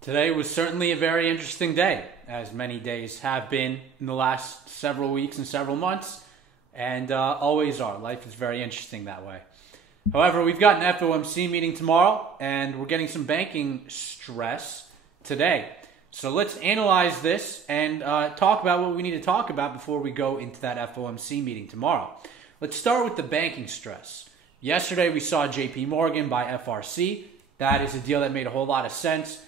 Today was certainly a very interesting day, as many days have been in the last several weeks and several months, and always are. Life is very interesting that way. However, we've got an FOMC meeting tomorrow, and we're getting some banking stress today. So let's analyze this and talk about what we need to talk about before we go into that FOMC meeting tomorrow. Let's start with the banking stress. Yesterday, we saw JP Morgan buy FRC. That is a deal that made a whole lot of sense.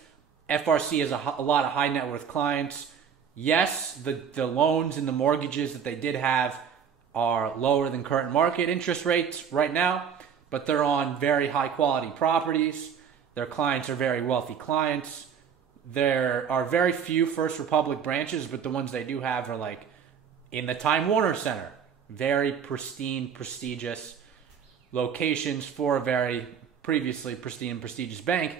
FRC has a lot of high net worth clients. Yes, the loans and the mortgages that they did have are lower than current market interest rates right now, but they're on very high quality properties. Their clients are very wealthy clients. There are very few First Republic branches, but the ones they do have are like in the Time Warner Center. Very pristine, prestigious locations for a very previously pristine and prestigious bank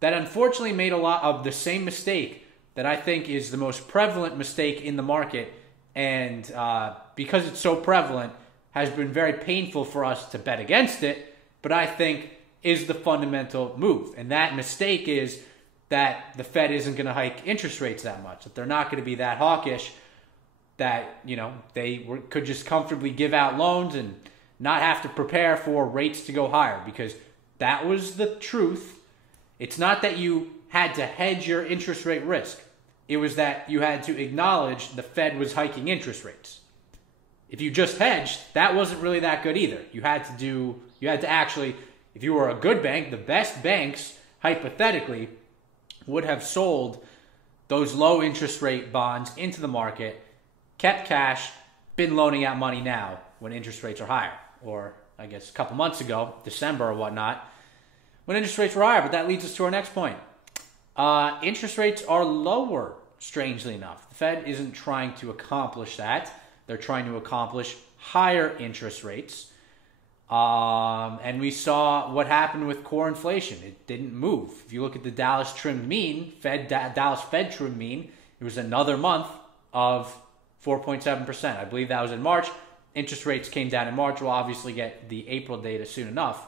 that unfortunately made a lot of the same mistake that I think is the most prevalent mistake in the market, and because it's so prevalent, has been very painful for us to bet against it, but I think is the fundamental move. And that mistake is that the Fed isn't going to hike interest rates that much, that they're not going to be that hawkish, that could just comfortably give out loans and not have to prepare for rates to go higher, because that was the truth. It's not that you had to hedge your interest rate risk. It was that you had to acknowledge the Fed was hiking interest rates. If you just hedged, that wasn't really that good either. You had to actually, if you were a good bank, the best banks, hypothetically, would have sold those low interest rate bonds into the market, kept cash, been loaning out money now when interest rates are higher. Or I guess a couple months ago, December or whatnot, when interest rates were higher. But that leads us to our next point. Interest rates are lower, strangely enough. The Fed isn't trying to accomplish that. They're trying to accomplish higher interest rates. And we saw what happened with core inflation. It didn't move. If you look at the Dallas trimmed mean, Dallas Fed trimmed mean, it was another month of 4.7%. I believe that was in March. Interest rates came down in March. We'll obviously get the April data soon enough.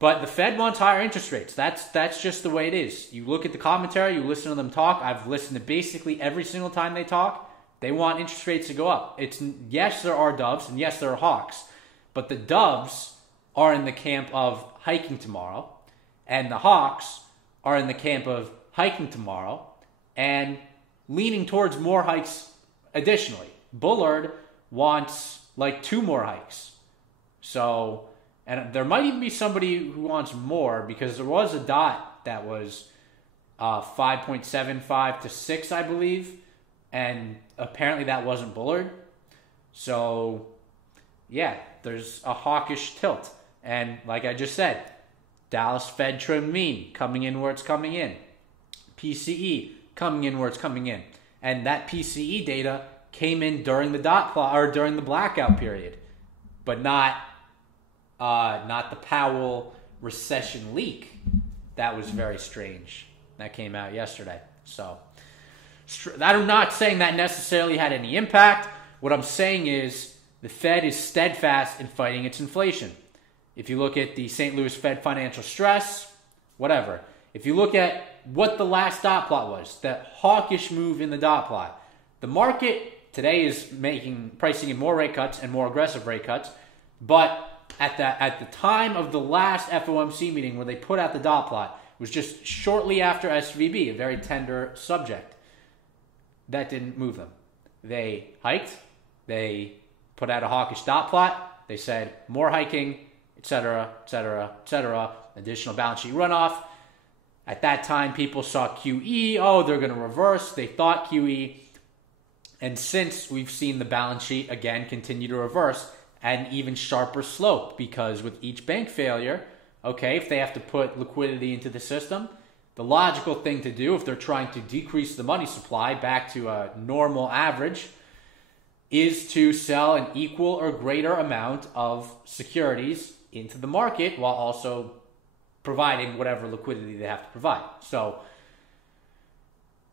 But the Fed wants higher interest rates. That's just the way it is. You look at the commentary, you listen to them talk. I've listened to basically every single time they talk. They want interest rates to go up. Yes, there are doves, and yes, there are hawks. But the doves are in the camp of hiking tomorrow, and the hawks are in the camp of hiking tomorrow and leaning towards more hikes additionally. Bullard wants like 2 more hikes. So, and there might even be somebody who wants more, because there was a dot that was 5.75 to 6, I believe, and apparently that wasn't Bullard. So, yeah, there's a hawkish tilt. And like I just said, Dallas Fed trim mean coming in where it's coming in. PCE coming in where it's coming in. And that PCE data came in during the dot plot or during the blackout period, but not the Powell recession leak. That was very strange. That came out yesterday. So I'm not saying that necessarily had any impact. What I'm saying is the Fed is steadfast in fighting its inflation. If you look at the St. Louis Fed financial stress, whatever. If you look at what the last dot plot was, that hawkish move in the dot plot, the market today is pricing in more rate cuts and more aggressive rate cuts, but at the time of the last FOMC meeting where they put out the dot plot, it was just shortly after SVB, a very tender subject. That didn't move them. They hiked. They put out a hawkish dot plot. They said more hiking, etc., etc., etc., additional balance sheet runoff. At that time, people saw QE. Oh, they're going to reverse. They thought QE. And since we've seen the balance sheet, again, continue to reverse at an even sharper slope, because with each bank failure, okay, if they have to put liquidity into the system, the logical thing to do if they're trying to decrease the money supply back to a normal average is to sell an equal or greater amount of securities into the market while also providing whatever liquidity they have to provide. So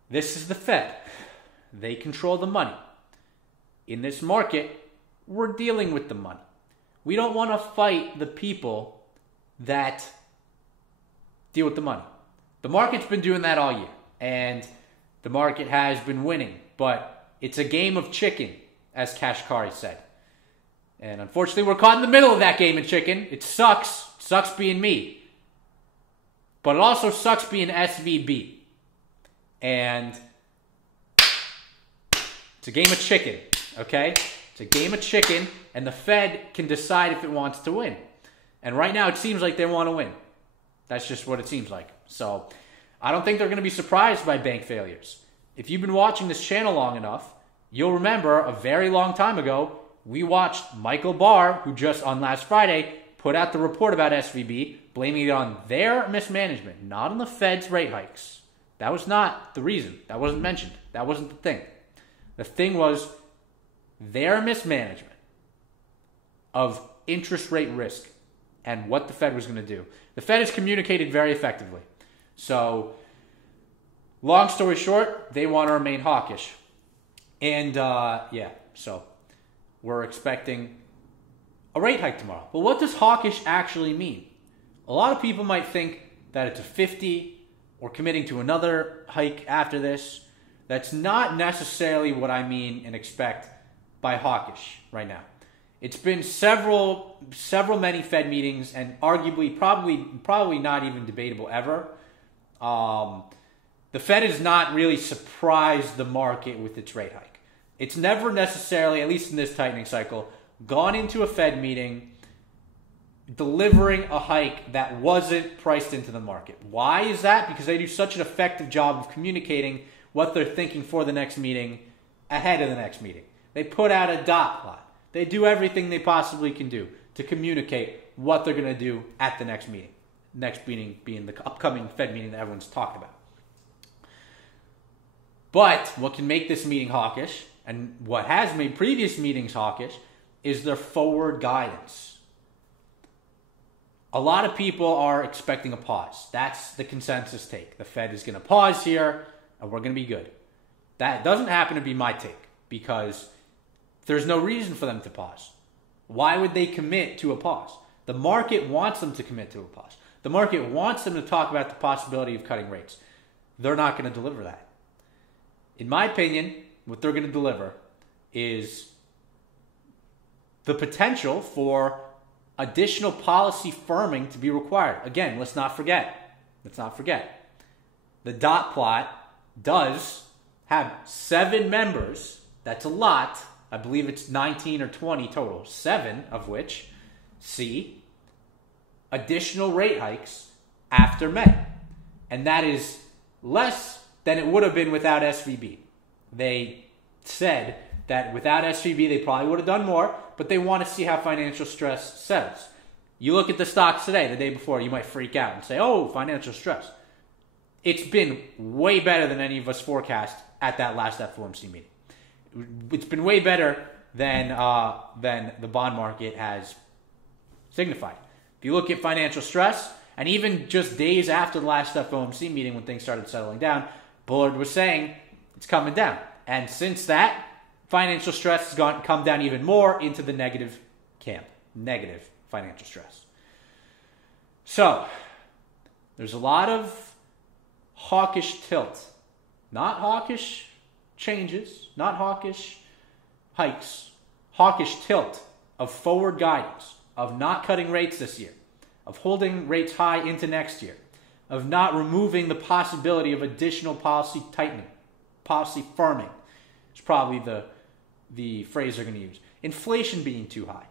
this is the Fed. They control the money. In this market, we're dealing with the money. We don't want to fight the people that deal with the money. The market's been doing that all year, and the market has been winning, but it's a game of chicken, as Kashkari said. And unfortunately, we're caught in the middle of that game of chicken. It sucks. It sucks being me. But it also sucks being SVB. And it's a game of chicken, okay? It's a game of chicken, and the Fed can decide if it wants to win. And right now, it seems like they want to win. That's just what it seems like. So I don't think they're going to be surprised by bank failures. If you've been watching this channel long enough, you'll remember a very long time ago, we watched Michael Barr, who just on last Friday put out the report about SVB, blaming it on their mismanagement, not on the Fed's rate hikes. That was not the reason. That wasn't mentioned. That wasn't the thing. The thing was their mismanagement of interest rate risk and what the Fed was going to do. The Fed has communicated very effectively. So, long story short, they want to remain hawkish. And, so we're expecting a rate hike tomorrow. But what does hawkish actually mean? A lot of people might think that it's a 50 or committing to another hike after this. That's not necessarily what I mean and expect by hawkish right now. It's been many Fed meetings, and arguably, probably not even debatable ever. The Fed has not really surprised the market with its rate hike. It's never necessarily, at least in this tightening cycle, gone into a Fed meeting delivering a hike that wasn't priced into the market. Why is that? Because they do such an effective job of communicating what they're thinking for the next meeting ahead of the next meeting. They put out a dot plot. They do everything they possibly can do to communicate what they're going to do at the next meeting. Next meeting being the upcoming Fed meeting that everyone's talked about. But what can make this meeting hawkish, and what has made previous meetings hawkish, is their forward guidance. A lot of people are expecting a pause. That's the consensus take. The Fed is going to pause here, and we're going to be good. That doesn't happen to be my take, because there's no reason for them to pause. Why would they commit to a pause? The market wants them to commit to a pause. The market wants them to talk about the possibility of cutting rates. They're not going to deliver that. In my opinion, what they're going to deliver is the potential for additional policy firming to be required. Again, let's not forget. The dot plot does have 7 members. That's a lot. I believe it's 19 or 20 total. 7 of which see additional rate hikes after May. And that is less than it would have been without SVB. They said that without SVB, they probably would have done more, but they want to see how financial stress settles. You look at the stocks today, the day before, you might freak out and say, oh, financial stress. It's been way better than any of us forecast at that last FOMC meeting. It's been way better than the bond market has signified. If you look at financial stress, and even just days after the last FOMC meeting when things started settling down, Bullard was saying it's coming down. And since that, financial stress has come down even more into the negative camp. Negative financial stress. So, there's a lot of hawkish tilt. Not hawkish changes, not hawkish hikes. Hawkish tilt of forward guidance, of not cutting rates this year, of holding rates high into next year, of not removing the possibility of additional policy tightening, policy firming. It's probably the phrase they're going to use. Inflation being too high.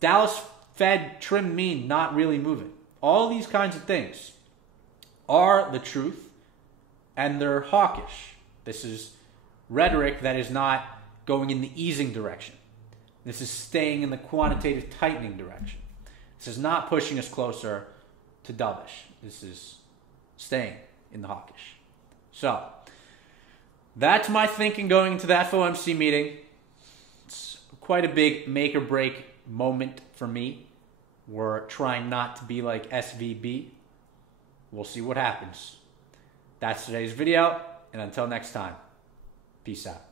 Dallas Fed trim mean not really moving. All these kinds of things are the truth, and they're hawkish. This is rhetoric that is not going in the easing direction. This is staying in the quantitative tightening direction. This is not pushing us closer to dovish. This is staying in the hawkish. So, that's my thinking going into the FOMC meeting. It's quite a big make or break moment for me. We're trying not to be like SVB. We'll see what happens. That's today's video, and until next time, peace out.